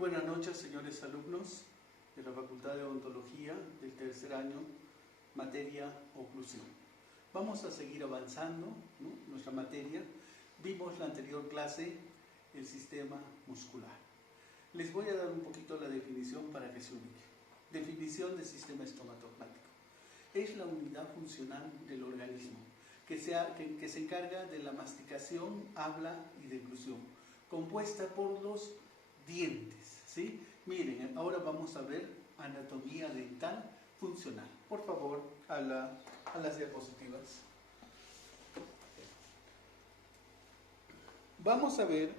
buenas noches, señores alumnos de la Facultad de Odontología del tercer año, materia oclusión. Vamos a seguir avanzando, ¿no?, nuestra materia. Vimos la anterior clase, el sistema muscular. Les voy a dar un poquito la definición para que se ubique. Definición del sistema estomatognático. Es la unidad funcional del organismo que se encarga de la masticación, habla y deglución, compuesta por los dientes, ¿sí? Miren, ahora vamos a ver anatomía dental funcional. Por favor, a las diapositivas. Vamos a ver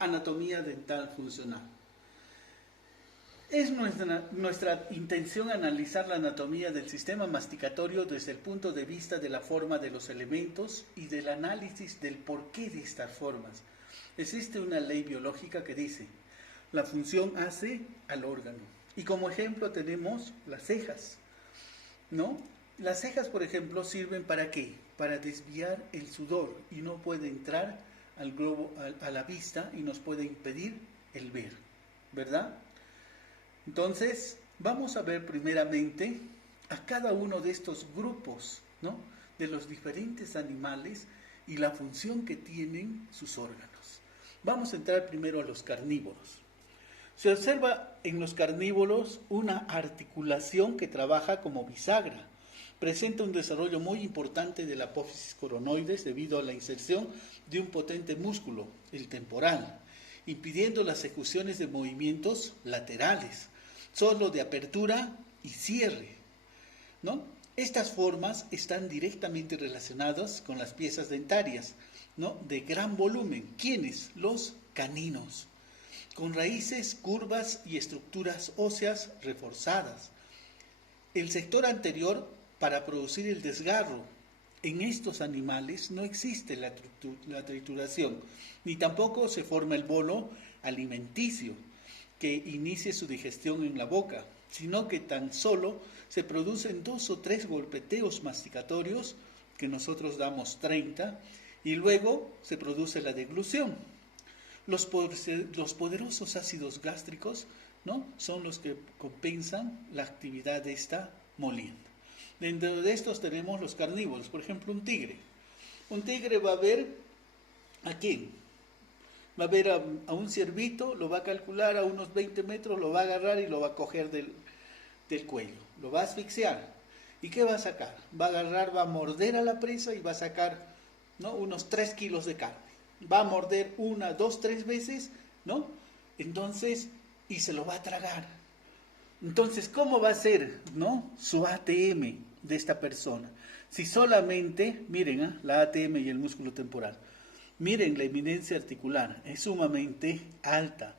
anatomía dental funcional. Es nuestra intención analizar la anatomía del sistema masticatorio desde el punto de vista de la forma de los elementos y del análisis del porqué de estas formas. Existe una ley biológica que dice: la función hace al órgano. Y como ejemplo tenemos las cejas, ¿no? Las cejas, por ejemplo, sirven ¿para qué? Para desviar el sudor y no puede entrar al globo, a la vista, y nos puede impedir el ver, ¿verdad? Entonces, vamos a ver primeramente a cada uno de estos grupos, ¿no?, de los diferentes animales y la función que tienen sus órganos. Vamos a entrar primero a los carnívoros. Se observa en los carnívoros una articulación que trabaja como bisagra. Presenta un desarrollo muy importante de la apófisis coronoides debido a la inserción de un potente músculo, el temporal, impidiendo las ejecuciones de movimientos laterales, solo de apertura y cierre, ¿no? Estas formas están directamente relacionadas con las piezas dentarias, ¿no?, de gran volumen. ¿Quiénes? Los caninos, con raíces curvas y estructuras óseas reforzadas. El sector anterior para producir el desgarro. En estos animales no existe la trituración, ni tampoco se forma el bolo alimenticio que inicie su digestión en la boca, sino que tan solo se producen 2 o 3 golpeteos masticatorios, que nosotros damos 30, y luego se produce la deglución. Los poderosos ácidos gástricos, ¿no?, son los que compensan la actividad de esta molienda. Dentro de estos tenemos los carnívoros, por ejemplo, un tigre. Un tigre va a ver ¿a quién? Va a ver a un ciervito, lo va a calcular a unos 20 metros, lo va a agarrar y lo va a coger del cuello, lo va a asfixiar. ¿Y qué va a sacar? Va a agarrar, va a morder a la presa y va a sacar, ¿no?, unos 3 kilos de carne. Va a morder 1, 2, 3 veces, ¿no? Entonces, y se lo va a tragar. Entonces, ¿cómo va a ser, ¿no?, su ATM de esta persona? Si solamente, miren, la ATM y el músculo temporal. Miren, la eminencia articular es sumamente alta.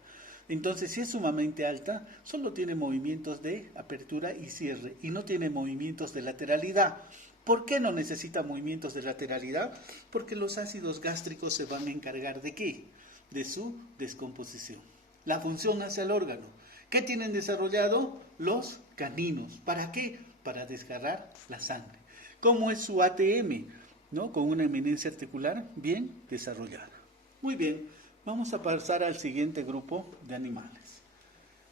Entonces, si es sumamente alta, solo tiene movimientos de apertura y cierre y no tiene movimientos de lateralidad. ¿Por qué no necesita movimientos de lateralidad? Porque los ácidos gástricos se van a encargar ¿de qué? De su descomposición. La función hacia el órgano. ¿Qué tienen desarrollado? Los caninos. ¿Para qué? Para desgarrar la sangre. ¿Cómo es su ATM? ¿No? Con una eminencia articular bien desarrollada. Muy bien, vamos a pasar al siguiente grupo de animales.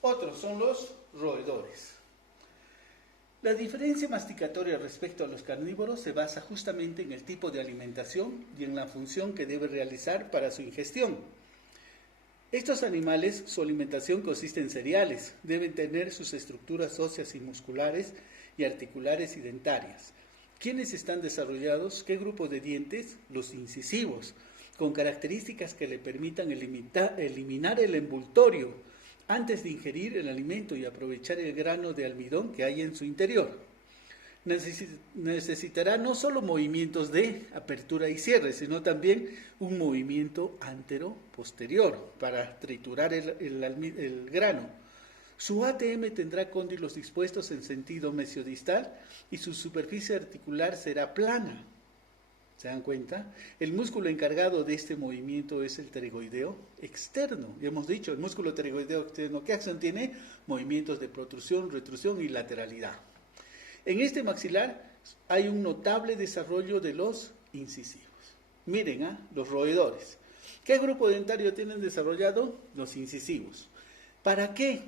Otros son los roedores. La diferencia masticatoria respecto a los carnívoros se basa justamente en el tipo de alimentación y en la función que debe realizar para su ingestión. Estos animales, su alimentación consiste en cereales, deben tener sus estructuras óseas y musculares y articulares y dentarias. ¿Quiénes están desarrollados? ¿Qué grupo de dientes? Los incisivos, con características que le permitan eliminar el envoltorio antes de ingerir el alimento y aprovechar el grano de almidón que hay en su interior. Necesitará no solo movimientos de apertura y cierre, sino también un movimiento antero-posterior para triturar el grano. Su ATM tendrá cóndilos dispuestos en sentido mesiodistal y su superficie articular será plana. ¿Se dan cuenta? El músculo encargado de este movimiento es el pterygoideo externo. Ya hemos dicho, el músculo pterygoideo externo, ¿qué acción tiene? Movimientos de protrusión, retrusión y lateralidad. En este maxilar hay un notable desarrollo de los incisivos. Miren, los roedores. ¿Qué grupo dentario tienen desarrollado? Los incisivos. ¿Para qué?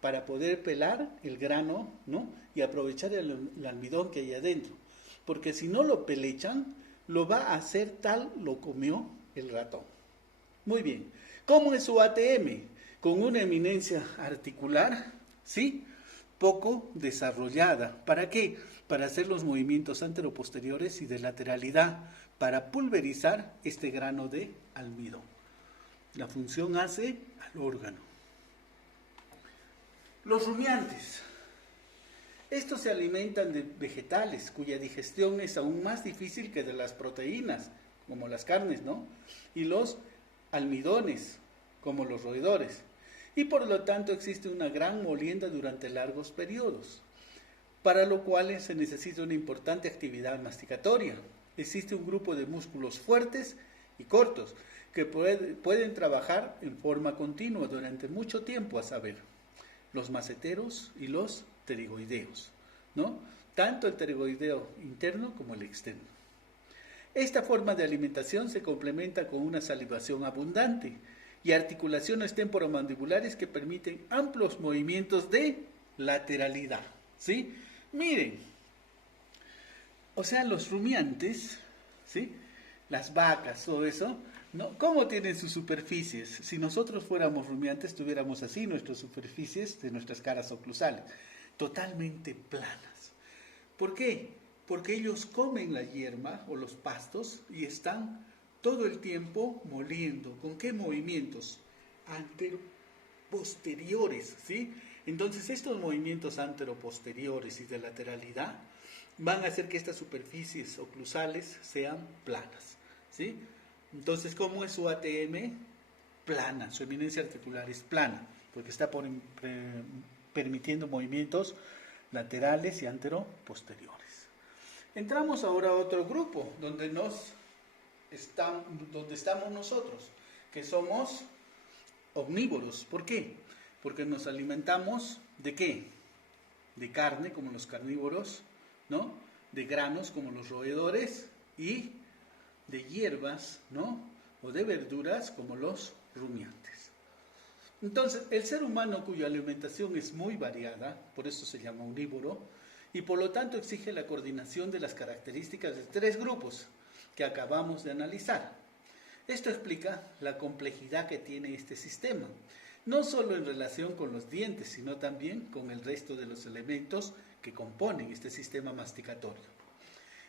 Para poder pelar el grano, ¿no? Y aprovechar el almidón que hay adentro. Porque si no lo pelechan, lo va a hacer tal lo comió el ratón. Muy bien. ¿Cómo es su ATM? Con una eminencia articular, ¿sí? Poco desarrollada. ¿Para qué? Para hacer los movimientos anteroposteriores y de lateralidad, para pulverizar este grano de almidón. La función hace al órgano. Los rumiantes. Estos se alimentan de vegetales, cuya digestión es aún más difícil que de las proteínas, como las carnes, ¿no? Y los almidones, como los roedores. Y por lo tanto existe una gran molienda durante largos periodos, para lo cual se necesita una importante actividad masticatoria. Existe un grupo de músculos fuertes y cortos que pueden trabajar en forma continua durante mucho tiempo, a saber, los maceteros y los pterigoideos, ¿no? Tanto el pterigoideo interno como el externo. Esta forma de alimentación se complementa con una salivación abundante y articulaciones temporomandibulares que permiten amplios movimientos de lateralidad, ¿sí? Miren, o sea, los rumiantes, ¿sí? Las vacas, todo eso, ¿no? ¿Cómo tienen sus superficies? Si nosotros fuéramos rumiantes, tuviéramos así nuestras superficies de nuestras caras oclusales, totalmente planas. ¿Por qué? Porque ellos comen la hierba o los pastos y están todo el tiempo moliendo. ¿Con qué movimientos? Anteroposteriores, ¿sí? Entonces estos movimientos anteroposteriores y de lateralidad van a hacer que estas superficies oclusales sean planas, ¿sí? Entonces, ¿cómo es su ATM? Plana, su eminencia articular es plana, porque está permitiendo movimientos laterales y anteroposteriores. Entramos ahora a otro grupo donde estamos nosotros, que somos omnívoros. ¿Por qué? Porque nos alimentamos ¿de qué? De carne, como los carnívoros, ¿no? De granos, como los roedores, y de hierbas, ¿no? O de verduras, como los rumiantes. Entonces, el ser humano cuya alimentación es muy variada, por eso se llama omnívoro, y por lo tanto exige la coordinación de las características de tres grupos que acabamos de analizar. Esto explica la complejidad que tiene este sistema, no solo en relación con los dientes, sino también con el resto de los elementos que componen este sistema masticatorio.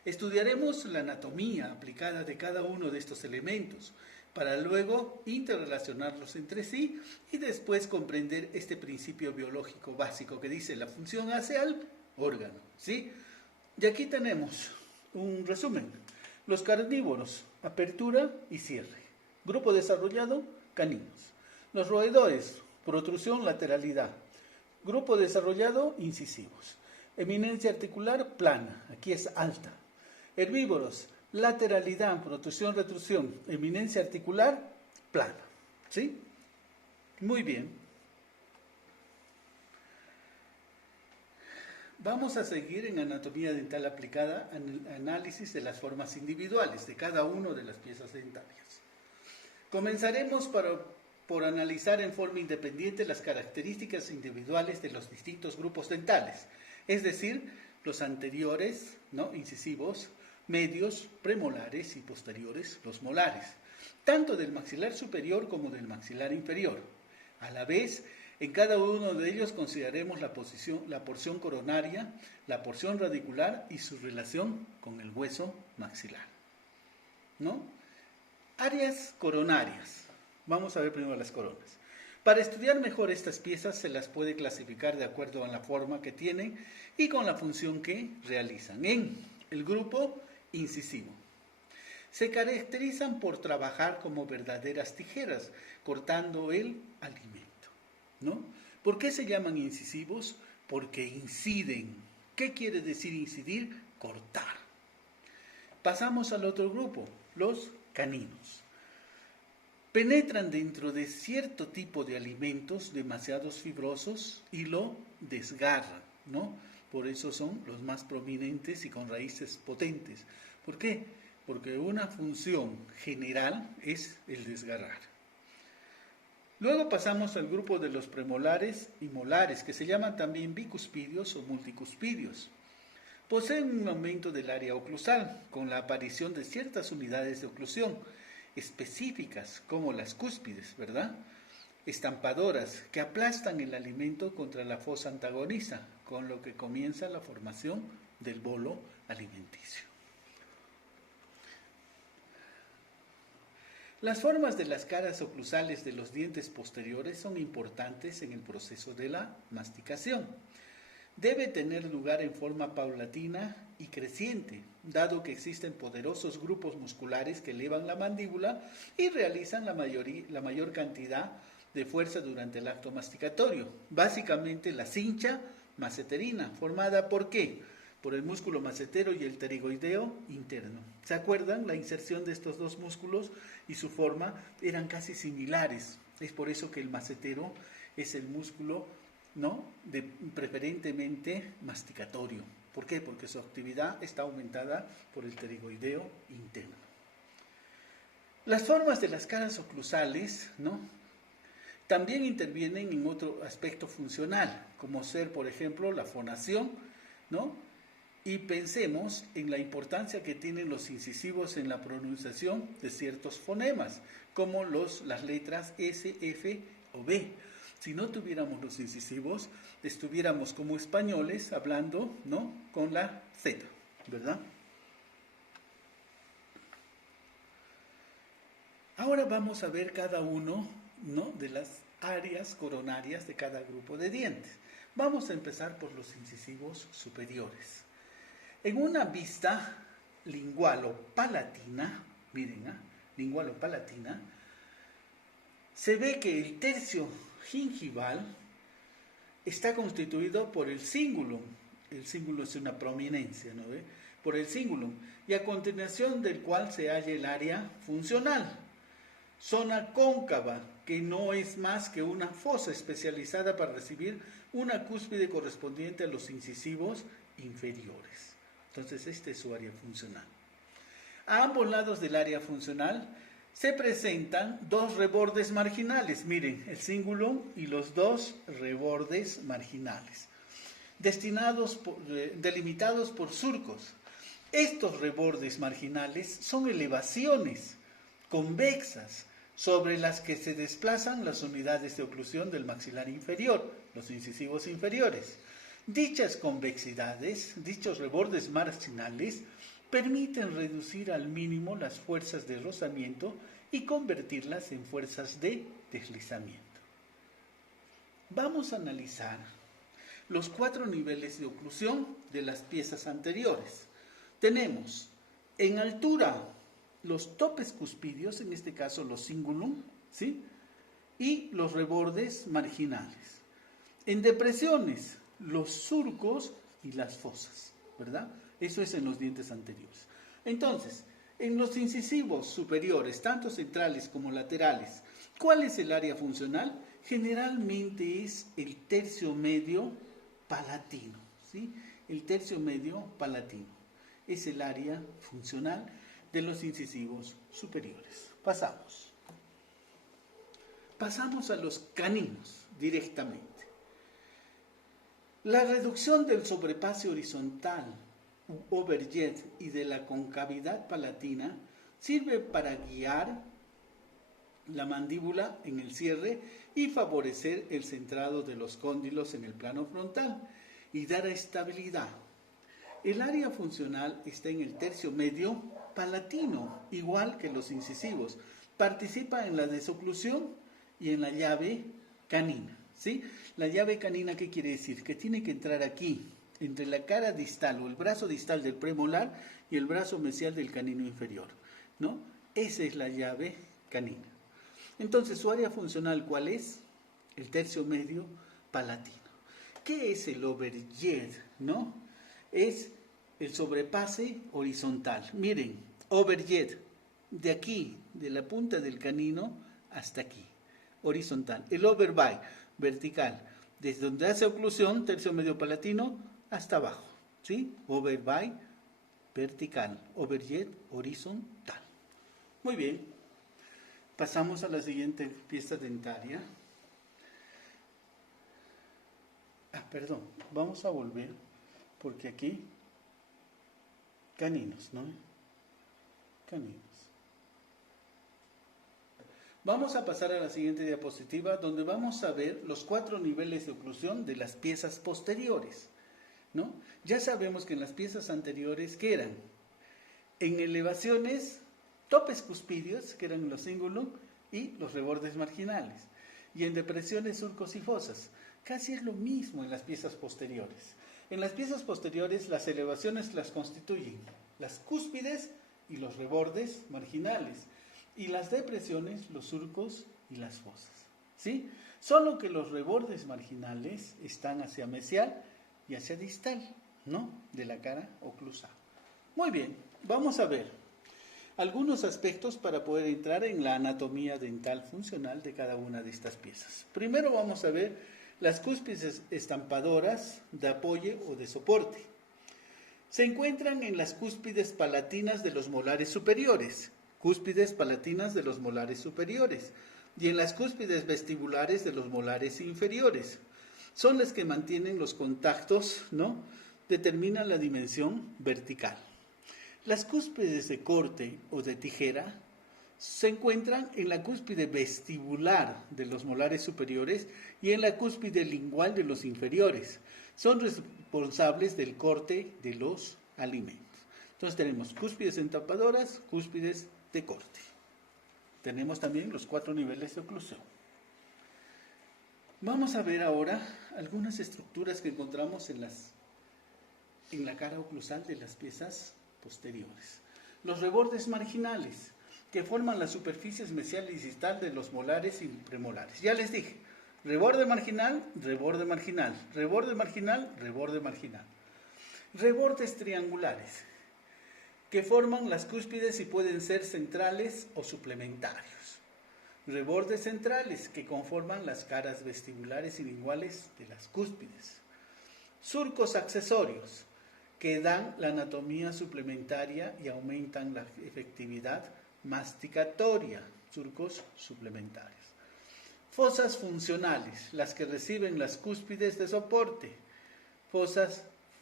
Estudiaremos la anatomía aplicada de cada uno de estos elementos, para luego interrelacionarlos entre sí y después comprender este principio biológico básico que dice la función hace al órgano, ¿sí? Y aquí tenemos un resumen. Los carnívoros, apertura y cierre. Grupo desarrollado, caninos. Los roedores, protrusión, lateralidad. Grupo desarrollado, incisivos. Eminencia articular, plana, aquí es alta. Herbívoros, lateralidad, protrusión, retrusión. Eminencia articular, plana, ¿sí? Muy bien. Vamos a seguir en anatomía dental aplicada en el análisis de las formas individuales de cada una de las piezas dentarias. Comenzaremos por analizar en forma independiente las características individuales de los distintos grupos dentales, es decir, los anteriores, ¿no? Incisivos, medios, premolares y posteriores, los molares, tanto del maxilar superior como del maxilar inferior. A la vez, en cada uno de ellos consideraremos la porción coronaria, la porción radicular y su relación con el hueso maxilar, ¿no? Áreas coronarias. Vamos a ver primero las coronas. Para estudiar mejor estas piezas se las puede clasificar de acuerdo a la forma que tienen y con la función que realizan. En el grupo incisivo. Se caracterizan por trabajar como verdaderas tijeras, cortando el alimento, ¿no? ¿Por qué se llaman incisivos? Porque inciden. ¿Qué quiere decir incidir? Cortar. Pasamos al otro grupo, los caninos. Penetran dentro de cierto tipo de alimentos demasiados fibrosos y lo desgarran, ¿no? Por eso son los más prominentes y con raíces potentes. ¿Por qué? Porque una función general es el desgarrar. Luego pasamos al grupo de los premolares y molares, que se llaman también bicuspidios o multicuspidios. Poseen un aumento del área oclusal, con la aparición de ciertas unidades de oclusión específicas, como las cúspides, ¿verdad? Estampadoras, que aplastan el alimento contra la fosa antagonista, con lo que comienza la formación del bolo alimenticio. Las formas de las caras oclusales de los dientes posteriores son importantes en el proceso de la masticación. Debe tener lugar en forma paulatina y creciente, dado que existen poderosos grupos musculares que elevan la mandíbula y realizan la mayor cantidad de fuerza durante el acto masticatorio. Básicamente la cincha maceterina, formada ¿por qué? Por el músculo macetero y el pterigoideo interno. ¿Se acuerdan? La inserción de estos dos músculos y su forma eran casi similares. Es por eso que el macetero es el músculo, ¿no?, preferentemente masticatorio. ¿Por qué? Porque su actividad está aumentada por el pterigoideo interno. Las formas de las caras oclusales, ¿no?, también intervienen en otro aspecto funcional, como ser, por ejemplo, la fonación, ¿no? Y pensemos en la importancia que tienen los incisivos en la pronunciación de ciertos fonemas, como las letras S, F o B. Si no tuviéramos los incisivos, estuviéramos como españoles hablando, ¿no?, con la Z, ¿verdad? Ahora vamos a ver cada uno, ¿no?, de las áreas coronarias de cada grupo de dientes. Vamos a empezar por los incisivos superiores. En una vista lingual o palatina, miren, lingual o palatina, se ve que el tercio gingival está constituido por el cingulum. El cingulum es una prominencia, ¿no ve? Por el cingulum, y a continuación del cual se halla el área funcional. Zona cóncava, que no es más que una fosa especializada para recibir una cúspide correspondiente a los incisivos inferiores. Entonces, esta es su área funcional. A ambos lados del área funcional se presentan dos rebordes marginales. Miren, el cingulum y los dos rebordes marginales, delimitados por surcos. Estos rebordes marginales son elevaciones convexas sobre las que se desplazan las unidades de oclusión del maxilar inferior, los incisivos inferiores. Dichas convexidades, dichos rebordes marginales, permiten reducir al mínimo las fuerzas de rozamiento y convertirlas en fuerzas de deslizamiento. Vamos a analizar los 4 niveles de oclusión de las piezas anteriores. Tenemos en altura los topes cuspidios, en este caso los cingulum, ¿sí?, y los rebordes marginales. En depresiones, los surcos y las fosas, ¿verdad? Eso es en los dientes anteriores. Entonces, en los incisivos superiores, tanto centrales como laterales, ¿cuál es el área funcional? Generalmente es el tercio medio palatino, ¿sí? El tercio medio palatino es el área funcional de los incisivos superiores. Pasamos a los caninos directamente. La reducción del sobrepase horizontal, overjet, y de la concavidad palatina sirve para guiar la mandíbula en el cierre y favorecer el centrado de los cóndilos en el plano frontal y dar estabilidad. El área funcional está en el tercio medio palatino, igual que los incisivos. Participa en la desoclusión y en la llave canina, ¿sí? La llave canina, ¿qué quiere decir? Que tiene que entrar aquí, entre la cara distal o el brazo distal del premolar y el brazo mesial del canino inferior, ¿no? Esa es la llave canina. Entonces, ¿su área funcional cuál es? El tercio medio palatino. ¿Qué es el overjet, no? Es el sobrepase horizontal. Miren, overjet, de aquí, de la punta del canino hasta aquí, horizontal. El overbite, vertical, desde donde hace oclusión, tercio medio palatino, hasta abajo, ¿sí? Overbite, vertical, overjet, horizontal. Muy bien. Pasamos a la siguiente pieza dentaria. Perdón, vamos a volver, porque aquí, caninos, ¿no? Caninos. Vamos a pasar a la siguiente diapositiva, donde vamos a ver los 4 niveles de oclusión de las piezas posteriores, ¿no? Ya sabemos que en las piezas anteriores, ¿qué eran? En elevaciones, topes cuspídeos, que eran los cingulum, y los rebordes marginales. Y en depresiones, surcos y fosas. Casi es lo mismo en las piezas posteriores. En las piezas posteriores, las elevaciones las constituyen las cúspides y los rebordes marginales. Y las depresiones, los surcos y las fosas. ¿Sí? Solo que los rebordes marginales están hacia mesial y hacia distal, ¿no? De la cara oclusal. Muy bien, vamos a ver algunos aspectos para poder entrar en la anatomía dental funcional de cada una de estas piezas. Primero vamos a ver las cúspides estampadoras de apoyo o de soporte. Se encuentran en las cúspides palatinas de los molares superiores, cúspides palatinas de los molares superiores, y en las cúspides vestibulares de los molares inferiores. Son las que mantienen los contactos, ¿no? Determinan la dimensión vertical. Las cúspides de corte o de tijera se encuentran en la cúspide vestibular de los molares superiores y en la cúspide lingual de los inferiores. Son responsables del corte de los alimentos. Entonces tenemos cúspides entapadoras, cúspides de corte. Tenemos también los 4 niveles de oclusión. Vamos a ver ahora algunas estructuras que encontramos en la cara oclusal de las piezas posteriores. Los rebordes marginales, que forman las superficies mesial y distal de los molares y premolares. Ya les dije, reborde marginal, reborde marginal, reborde marginal, reborde marginal. Rebordes triangulares, que forman las cúspides y pueden ser centrales o suplementarios. Rebordes centrales, que conforman las caras vestibulares y linguales de las cúspides. Surcos accesorios, que dan la anatomía suplementaria y aumentan la efectividad masticatoria, surcos suplementarios. Fosas funcionales, las que reciben las cúspides de soporte, fosas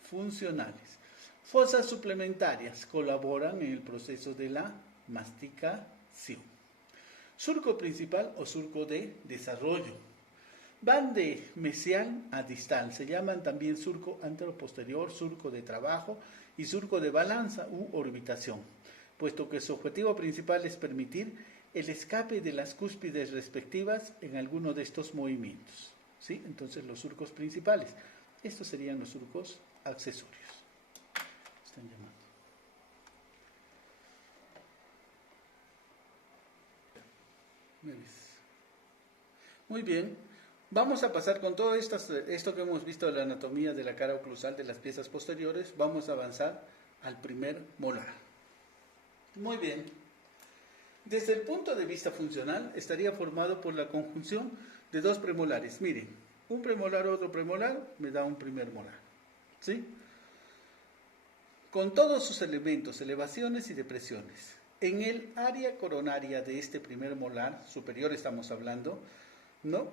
funcionales. Fosas suplementarias, colaboran en el proceso de la masticación. Surco principal o surco de desarrollo. Van de mesial a distal, se llaman también surco anteroposterior, surco de trabajo y surco de balanza u orbitación, puesto que su objetivo principal es permitir el escape de las cúspides respectivas en alguno de estos movimientos. ¿Sí? Entonces los surcos principales, estos serían los surcos accesorios. Están llamando. Muy bien, vamos a pasar con todo esto que hemos visto de la anatomía de la cara oclusal de las piezas posteriores, vamos a avanzar al primer molar. Muy bien. Desde el punto de vista funcional, estaría formado por la conjunción de 2 premolares. Miren, un premolar, otro premolar, me da un primer molar. ¿Sí? Con todos sus elementos, elevaciones y depresiones. En el área coronaria de este primer molar, superior estamos hablando, ¿no?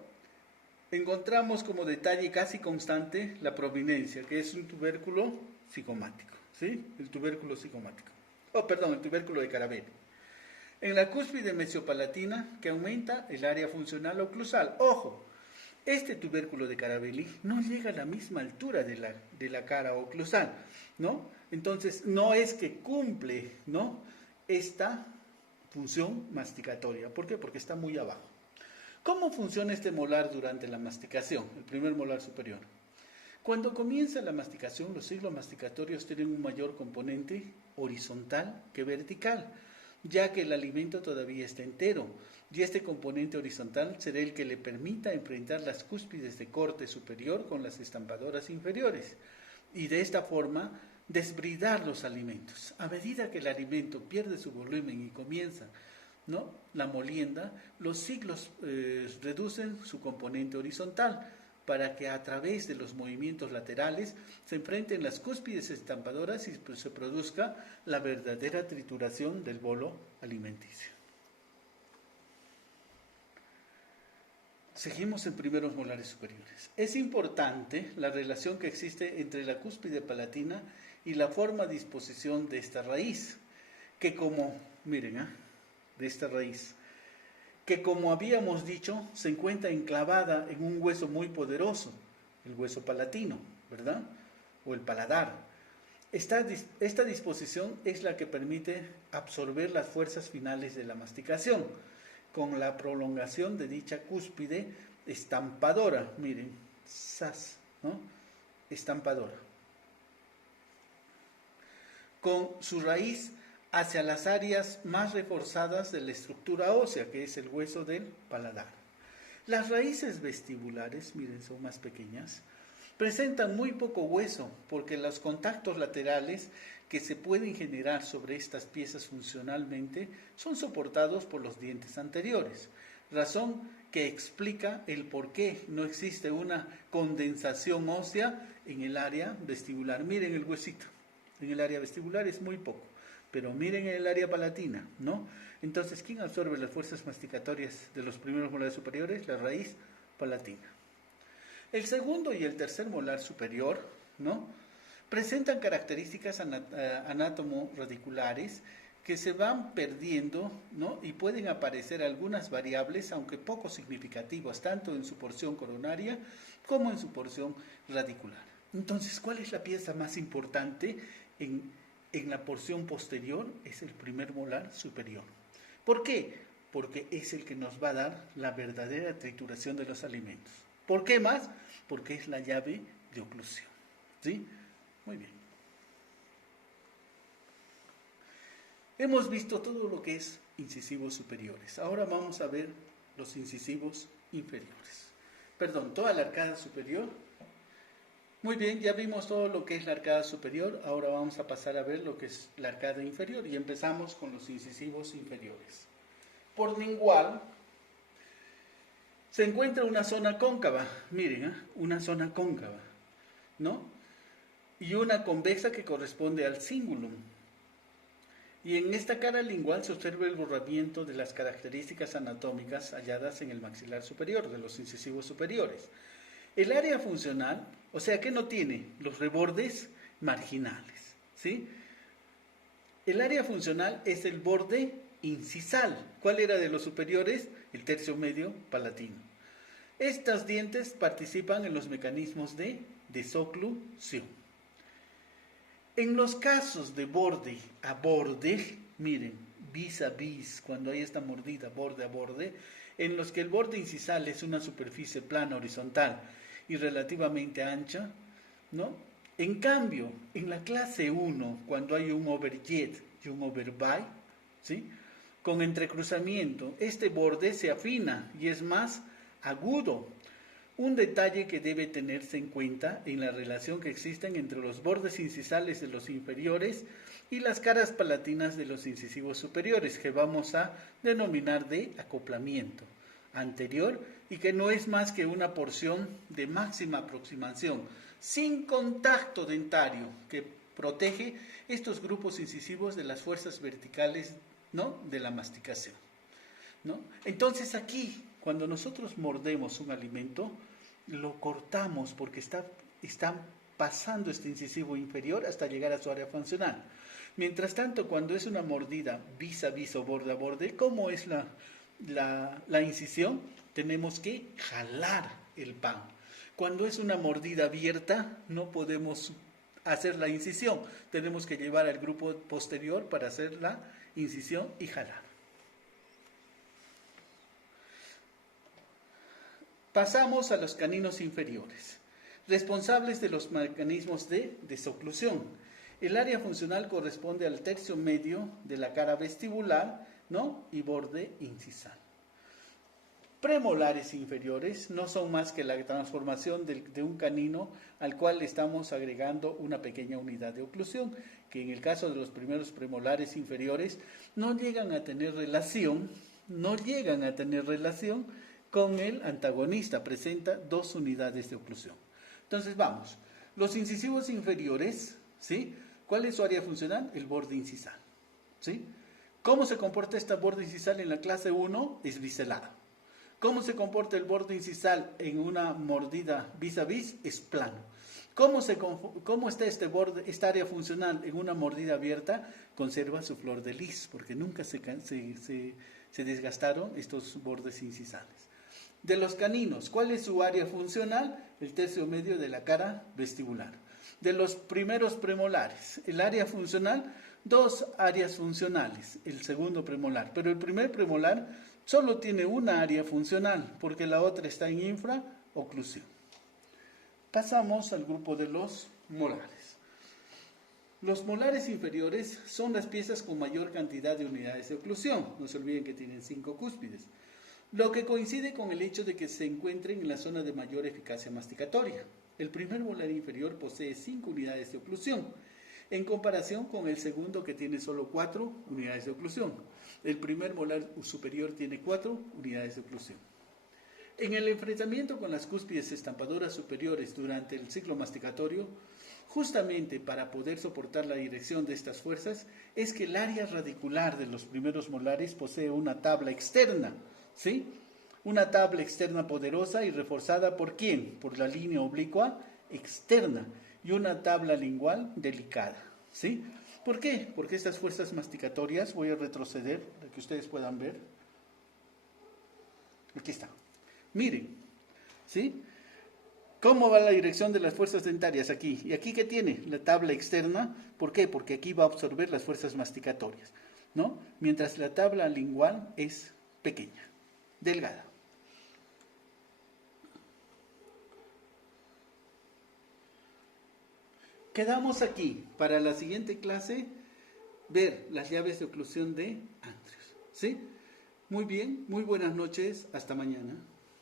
Encontramos como detalle casi constante la prominencia, que es un tubérculo cigomático. ¿Sí? El tubérculo cigomático. El tubérculo de Carabelli. En la cúspide mesiopalatina, que aumenta el área funcional oclusal. Ojo, este tubérculo de Carabelli no llega a la misma altura de la cara oclusal, ¿no? Entonces, no es que cumple, ¿no?, esta función masticatoria. ¿Por qué? Porque está muy abajo. ¿Cómo funciona este molar durante la masticación, el primer molar superior? Cuando comienza la masticación, los ciclos masticatorios tienen un mayor componente horizontal que vertical, ya que el alimento todavía está entero, y este componente horizontal será el que le permita enfrentar las cúspides de corte superior con las estampadoras inferiores, y de esta forma desbridar los alimentos. A medida que el alimento pierde su volumen y comienza, ¿no?, la molienda, los ciclos reducen su componente horizontal, para que a través de los movimientos laterales se enfrenten las cúspides estampadoras y se produzca la verdadera trituración del bolo alimenticio. Seguimos en primeros molares superiores. Es importante la relación que existe entre la cúspide palatina y la forma de disposición de esta raíz, que como, miren, de esta raíz, que como habíamos dicho, se encuentra enclavada en un hueso muy poderoso, el hueso palatino, ¿verdad? O el paladar. Esta disposición es la que permite absorber las fuerzas finales de la masticación, con la prolongación de dicha cúspide estampadora, miren, sas, ¿no? Estampadora, con su raíz hacia las áreas más reforzadas de la estructura ósea, que es el hueso del paladar. Las raíces vestibulares, miren, son más pequeñas, presentan muy poco hueso porque los contactos laterales que se pueden generar sobre estas piezas funcionalmente son soportados por los dientes anteriores, razón que explica el por qué no existe una condensación ósea en el área vestibular. Miren el huesito, en el área vestibular es muy poco, pero miren el área palatina, ¿no? Entonces, ¿quién absorbe las fuerzas masticatorias de los primeros molares superiores? La raíz palatina. El segundo y el tercer molar superior, ¿no?, presentan características anátomo-radiculares que se van perdiendo, ¿no?, y pueden aparecer algunas variables, aunque poco significativas, tanto en su porción coronaria como en su porción radicular. Entonces, ¿cuál es la pieza más importante en la porción posterior? Es el primer molar superior. ¿Por qué? Porque es el que nos va a dar la verdadera trituración de los alimentos. ¿Por qué más? Porque es la llave de oclusión. ¿Sí? Muy bien. Hemos visto todo lo que es incisivos superiores. Ahora vamos a ver los incisivos inferiores. Perdón, toda la arcada superior. Muy bien, ya vimos todo lo que es la arcada superior. Ahora vamos a pasar a ver lo que es la arcada inferior. Y empezamos con los incisivos inferiores. Por lingual se encuentra una zona cóncava, miren, una zona cóncava, ¿no? Y una convexa que corresponde al cingulum. Y en esta cara lingual se observa el borramiento de las características anatómicas halladas en el maxilar superior, de los incisivos superiores. El área funcional, o sea que no tiene los rebordes marginales, ¿sí? El área funcional es el borde incisal. ¿Cuál era de los superiores? El tercio medio palatino. Estos dientes participan en los mecanismos de desoclusión. En los casos de borde a borde, miren, vis a vis, cuando hay esta mordida borde a borde, en los que el borde incisal es una superficie plana horizontal y relativamente ancha, ¿no? En cambio, en la clase 1, cuando hay un overjet y un overbite, ¿sí?, con entrecruzamiento, este borde se afina y es más agudo. Un detalle que debe tenerse en cuenta en la relación que existen entre los bordes incisales de los inferiores y las caras palatinas de los incisivos superiores, que vamos a denominar de acoplamiento anterior, y que no es más que una porción de máxima aproximación, sin contacto dentario, que protege estos grupos incisivos de las fuerzas verticales, ¿no?, de la masticación, ¿no? Entonces aquí, cuando nosotros mordemos un alimento, lo cortamos porque está pasando este incisivo inferior hasta llegar a su área funcional. Mientras tanto, cuando es una mordida vis a vis o borde a borde, ¿cómo es la incisión? Tenemos que jalar el pan. Cuando es una mordida abierta, no podemos hacer la incisión. Tenemos que llevar al grupo posterior para hacer la incisión y jalar. Pasamos a los caninos inferiores, responsables de los mecanismos de desoclusión. El área funcional corresponde al tercio medio de la cara vestibular, ¿no?, y borde incisal. Premolares inferiores no son más que la transformación de un canino al cual le estamos agregando una pequeña unidad de oclusión, que en el caso de los primeros premolares inferiores no llegan a tener relación con el antagonista, presenta dos unidades de oclusión. Entonces vamos, los incisivos inferiores, ¿sí?, ¿cuál es su área funcional? El borde incisal, ¿sí? ¿Cómo se comporta esta borde incisal en la clase 1? Es biselada. ¿Cómo se comporta el borde incisal en una mordida vis a vis? Es plano. ¿Cómo está esta área funcional en una mordida abierta? Conserva su flor de lis, porque nunca se desgastaron estos bordes incisales. De los caninos, ¿cuál es su área funcional? El tercio medio de la cara vestibular. De los primeros premolares, el área funcional, dos áreas funcionales, el segundo premolar, pero el primer premolar solo tiene una área funcional, porque la otra está en infraoclusión. Pasamos al grupo de los molares. Los molares inferiores son las piezas con mayor cantidad de unidades de oclusión. No se olviden que tienen 5 cúspides, lo que coincide con el hecho de que se encuentren en la zona de mayor eficacia masticatoria. El primer molar inferior posee 5 unidades de oclusión, en comparación con el segundo que tiene solo 4 unidades de oclusión. El primer molar superior tiene 4 unidades de oclusión. En el enfrentamiento con las cúspides estampadoras superiores durante el ciclo masticatorio, justamente para poder soportar la dirección de estas fuerzas, es que el área radicular de los primeros molares posee una tabla externa, ¿sí? Una tabla externa poderosa y reforzada ¿por quién? Por la línea oblicua externa y una tabla lingual delicada, ¿sí? ¿Por qué? Porque estas fuerzas masticatorias, voy a retroceder para que ustedes puedan ver. Aquí está. Miren, ¿sí? ¿Cómo va la dirección de las fuerzas dentarias aquí? ¿Y aquí qué tiene? La tabla externa. ¿Por qué? Porque aquí va a absorber las fuerzas masticatorias, ¿no? Mientras la tabla lingual es pequeña, delgada. Quedamos aquí para la siguiente clase ver las llaves de oclusión de Andrews, ¿sí? Muy bien, muy buenas noches, hasta mañana.